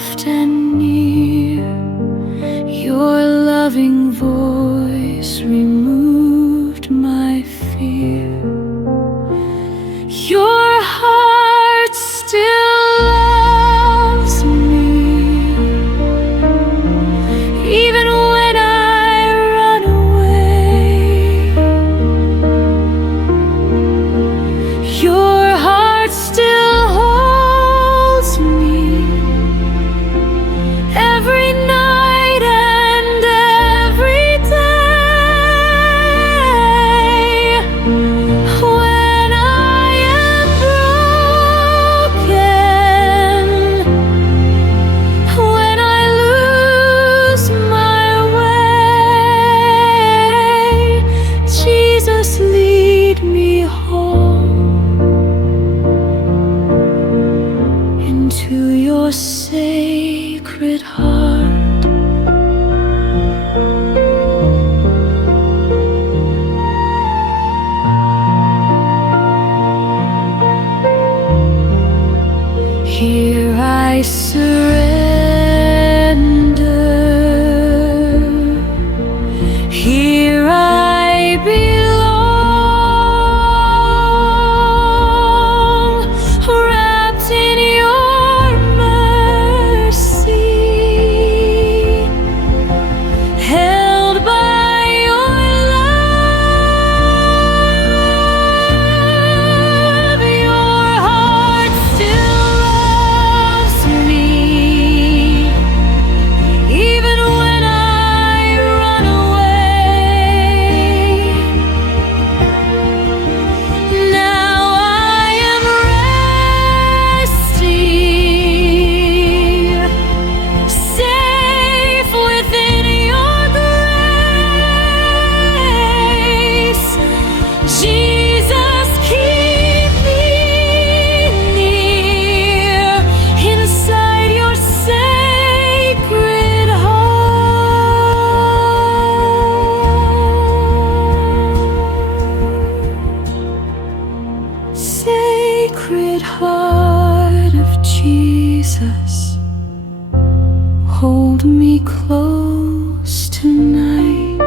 soft and near, your loving voice removed my fear. Your heart still loves me, even when I run away. Your heart still holds me every night and every day. When I am broken, when I lose my way, Jesus, lead me home into your sacred heart. Here I surrender, here I belong, wrapped in your mercy, held by your love. Your heart still loves me, even when I run away. Now I am resting, safe within your grace. Jesus, keep me near inside your sacred heart. Sacred heart of Jesus, hold me close tonight.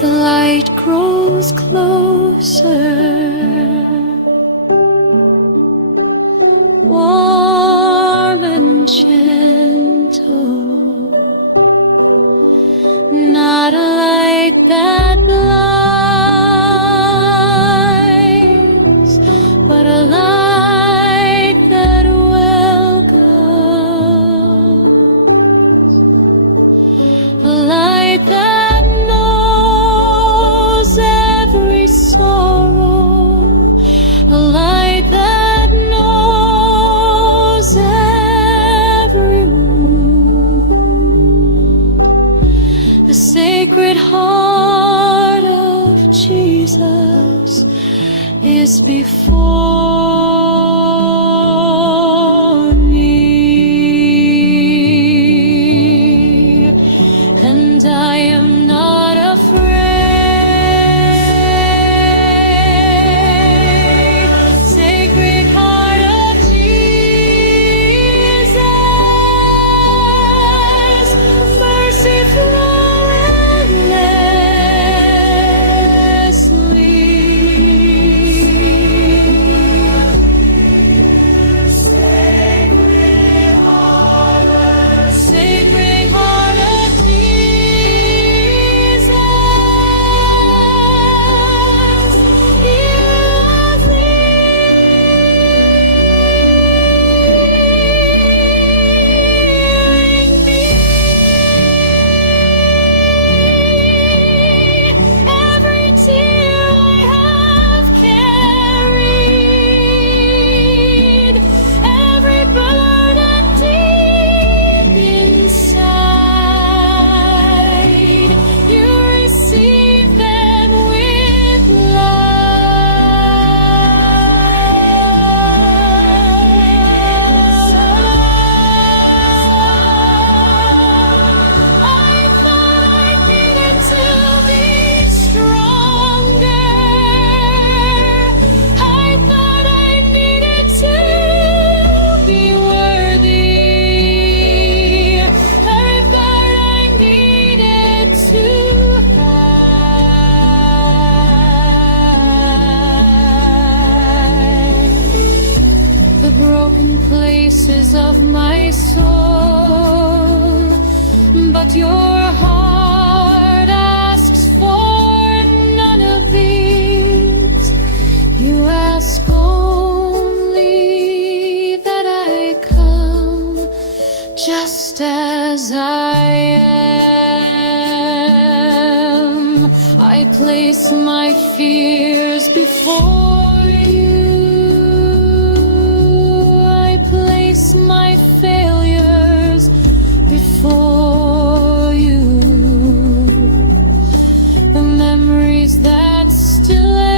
The light grows closer, warm and gentle, not a light that blinds, but a light that welcomes, a light that knows every sorrow, a light that knows every wound. The sacred heart of Jesus is before me, and I am not afraid. Sacred heart of Jesus, mercy flow endlessly. voices of my soul, but your heart asks for none of these. You ask only that I come just as I am. I place my fears before you. I place my failures before you. The memories that still ache,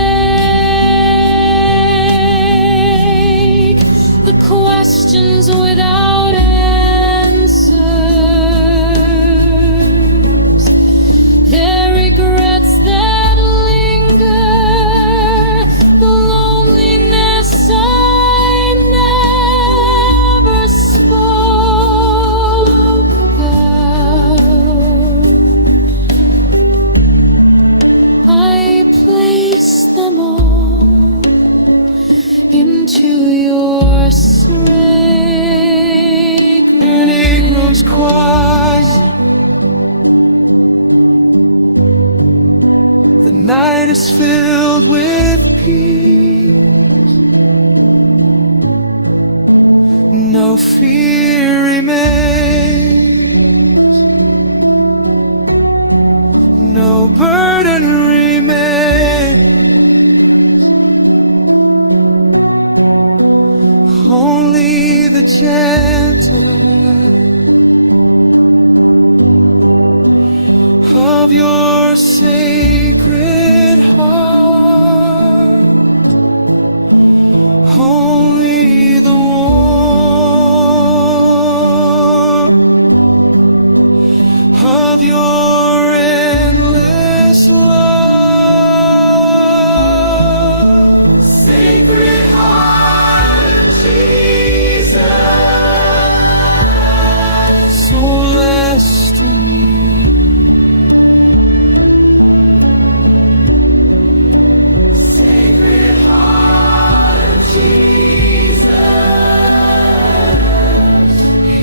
the questions without answers, the regrets that linger, the loneliness I never spoke about. I place them all into your sacred Negroes quiet. The night is filled with peace. No fear remains. No burden remains. Only the gentle of your sacred heart, only the warmth of your endless love. Sacred heart of Jesus, so less than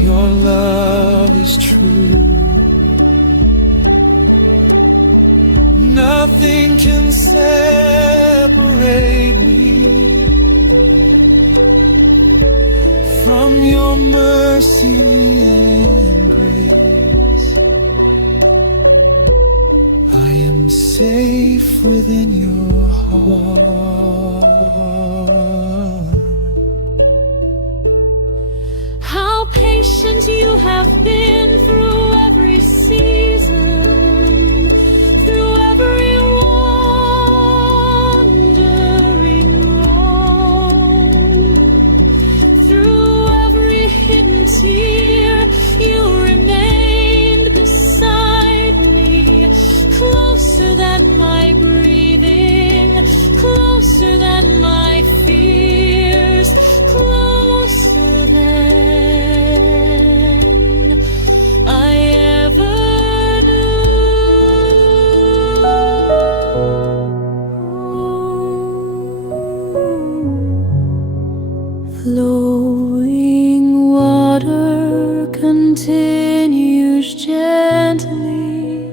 your love is true. Nothing can separate me from your mercy and grace. I am safe within your heart. How patient you have been through every season, through every wandering road, through every hidden tear. You remained beside me, closer than my breathing, closer than my fears, closer than I ever knew. Flowing water continues gently,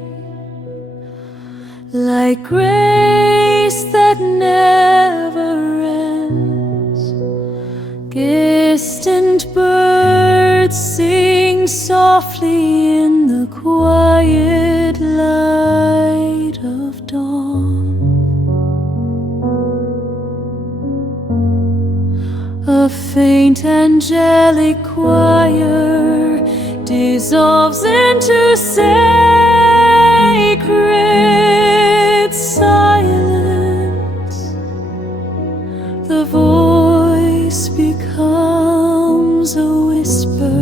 like grace that never ends. Distant birds sing softly in the quiet light of dawn. A faint angelic choir dissolves into sacred silence. The voice becomes a whisper